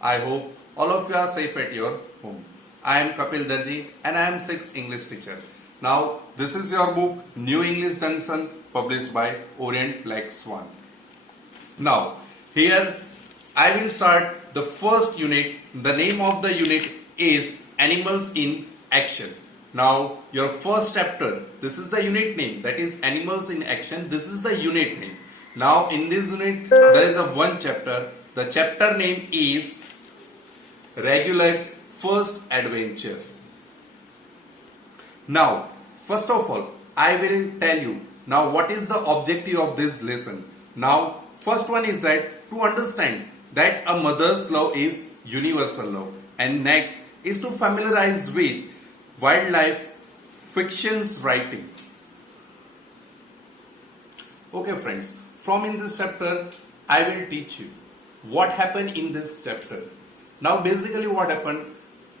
I hope all of you are safe at your home. I am Kapil Darji and I am 6th English teacher. Now this is your book New English Junction published by Orient Black Swan. Now here I will start the first unit. The name of the unit is Animals in Action. Now your first chapter, this is the unit name, that is Animals in Action. This is the unit name. Now in this unit there is a one chapter. The chapter name is Regulus First Adventure. Now first of all I will tell you now what is the objective of this lesson. Now first one is that to understand that a mother's love is universal love, and next is to familiarize with wildlife fictions writing. Okay friends, from in this chapter I will teach you what happened in this chapter. Now basically what happened,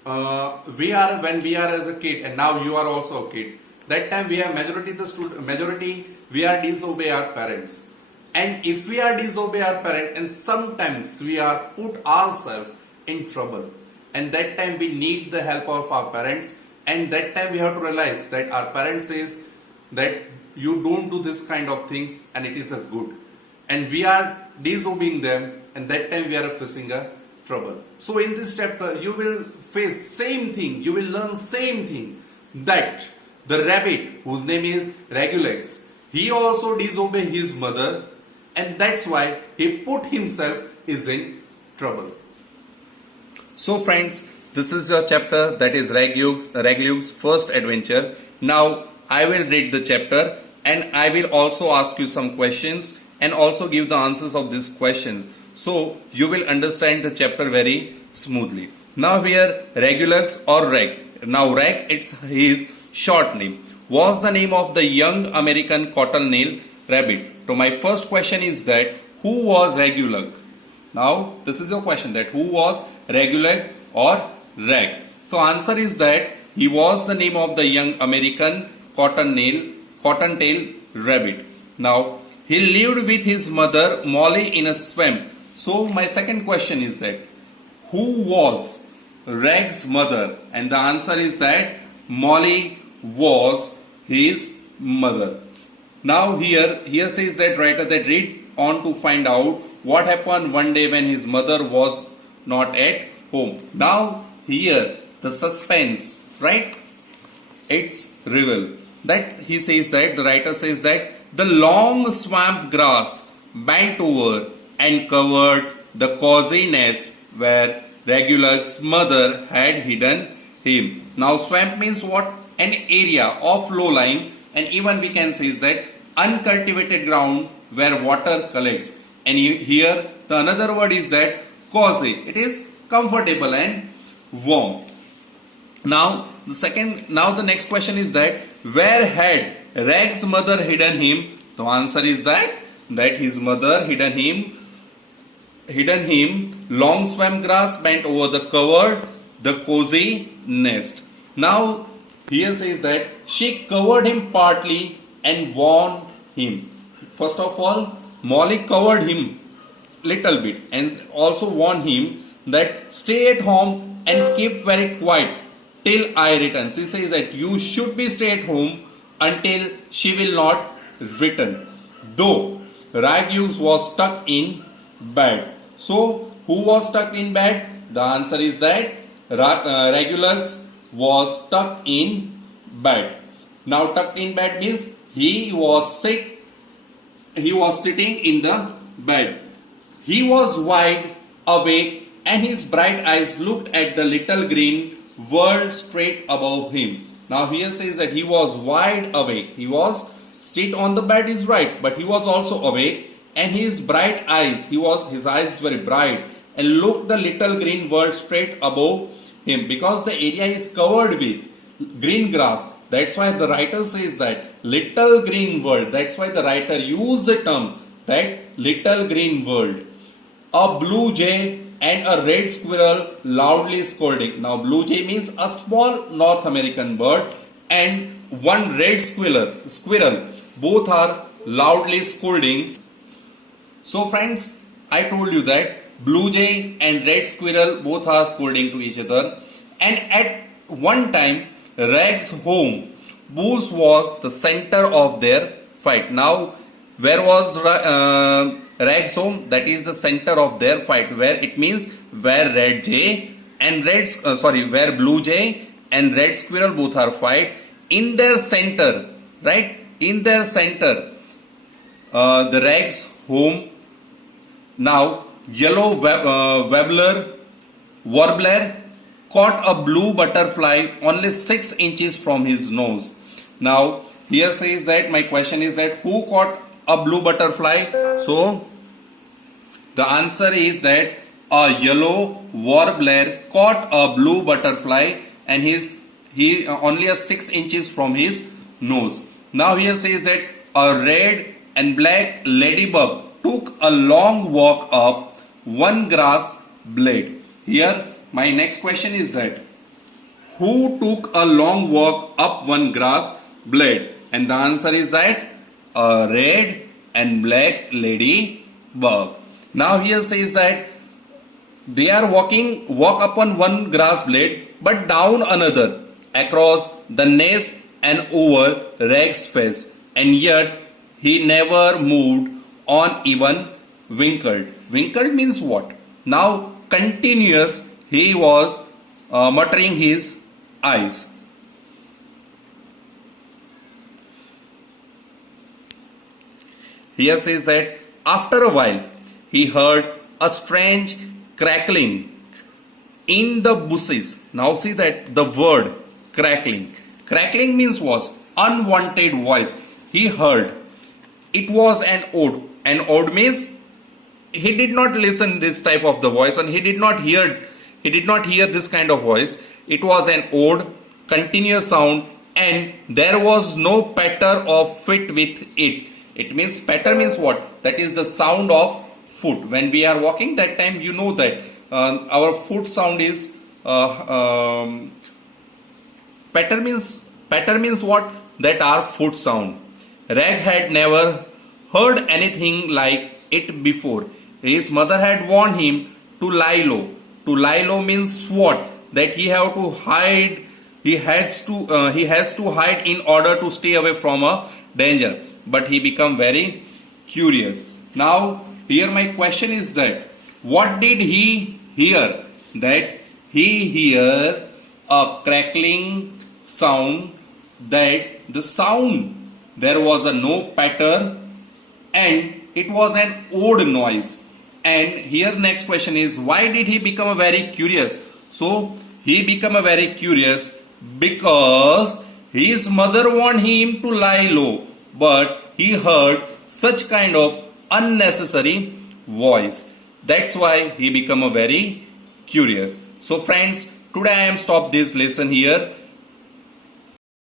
when we are as a kid, and now you are also a kid, that time we are majority we are disobey our parents, and if we are disobey our parents, and sometimes we are put ourselves in trouble, and that time we need the help of our parents, and that time we have to realize that our parents says that you don't do this kind of things and it is a good, and we are disobeying them, and that time we are facing a trouble. So in this chapter you will face same thing, you will learn same thing, that the rabbit whose name is Regulus, he also disobeyed his mother, and that's why he put himself is in trouble. So friends, this is your chapter, that is Regulus First Adventure. Now I will read the chapter and I will also ask you some questions and also give the answers of this question, so you will understand the chapter very smoothly. Now here Regulus or Reg. Now Reg, it's his short name, was the name of the young American cottontail rabbit. So my first question is that who was Regulus? Now this is your question, that who was Regulus or Reg? So answer is that he was the name of the young American cottontail rabbit. Now he lived with his mother Molly in a swamp. So my second question is that who was Reg's mother? And the answer is that Molly was his mother. Now here says that writer that read on to find out what happened one day when his mother was not at home. Now here the suspense, right? It's revealed that he says that the writer says that the long swamp grass bent over and covered the cozy nest where Regulus' mother had hidden him. Now swamp means what? An area of low lying, and even we can say is that uncultivated ground where water collects. And here the another word is that cozy. It is comfortable and warm. Now the next question is that where had Reg's mother hidden him? The answer is that his mother hidden him long swamp grass bent over the cozy nest. Now here says that she covered him partly and warned him. First of all, Molly covered him little bit and also warned him that stay at home and keep very quiet till I return. She says that you should be stay at home until she will not return. Though Regulus was stuck in bed. So who was stuck in bed? The answer is that Regulus was stuck in bed. Now stuck in bed means he was sitting in the bed. He was wide awake and his bright eyes looked at the little green world straight above him. Now here says that he was wide awake. He was sit on the bed is right, but he was also awake, and his bright eyes, his eyes very bright and looked the little green world straight above him, because the area is covered with green grass. That's why the writer says that little green world. That's why the writer used the term that little green world. A blue jay and a red squirrel loudly scolding. Now blue jay means a small North American bird, and one red squirrel. Both are loudly scolding. So friends, I told you that blue jay and red squirrel both are scolding to each other. And at one time, Rag's home, Boo's was the center of their fight. Now, where was Rag's home? That is the center of their fight. Where it means where where blue jay and red squirrel both are fight. In their center, right? In their center, the Rag's home. Now, yellow warbler caught a blue butterfly only 6 inches from his nose. Now, here says that my question is that who caught a blue butterfly? So, the answer is that a yellow warbler caught a blue butterfly and he only 6 inches from his nose. Now, here says that a red and black ladybug took a long walk up one grass blade. Here, my next question is that who took a long walk up one grass blade? And the answer is that a red and black ladybug. Now here says that they are walk upon one grass blade but down another across the nest and over Rag's face, and yet he never moved on even winkled. Winkled means what? Now continuous he was muttering his eyes. Here says that after a while he heard a strange crackling in the bushes. Now see that the word crackling. Crackling means what? Unwanted voice. He heard. It was an ode. An ode means he did not listen this type of the voice and he did not hear this kind of voice. It was an ode, continuous sound, and there was no patter of feet with it. It means patter means what? That is the sound of foot. When we are walking, that time you know that our foot sound is patter means what? That our foot sound. Rag had never heard anything like it before. His mother had warned him to lie low. To lie low means what? That he have to hide. He has to hide in order to stay away from a danger. But he become very curious. Now here my question is that what did he hear? That he hear a crackling sound. That the sound there was a no patter and it was an odd noise. And here next question is why did he become a very curious? So he become a very curious because his mother warned him to lie low, but he heard such kind of unnecessary voice. That's why he become a very curious. So friends, today I am stop this lesson here.